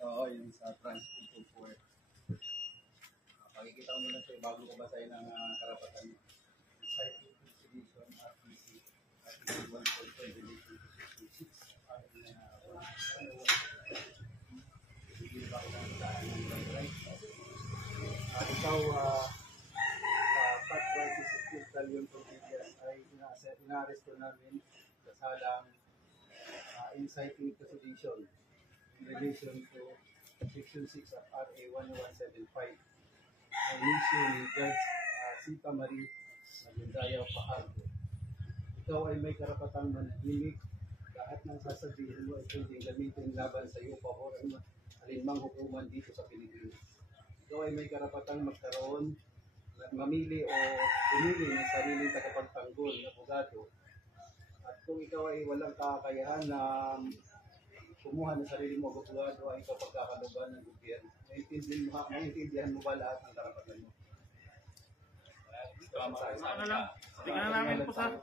Oo, yung sa transcription for. Pakikita ko muna sa'yo bago ko basahin ang karapatan mo. Citing Constitution, RPC, Article 1.5 Relation to 66, ikaw, Pat versus Italian Provincials ay ina-arresto namin sa salang inciting to sedition in relation to Section 6 of RA 1175. Ang issue ni Judge Sita Marie Maguindayaw Fajardo. Ikaw ay may karapatang manahimik. Lahat ng sasabihin mo ay pwedeng gamitin laban sa iyo pabor ang alinmang hukuman dito sa Pilipinas. Ikaw ay may karapatang magkaroon, mamili o pumili ng sariling tagapagtanggol na abogado. At kung ikaw ay walang kakayahan na kumuha ng sarili mo abogado ay ikaw pagkakaluban ng gobyerno. Naiintindihan mo ba lahat ng karapatan mo? Ano lang? Tingnan namin po sa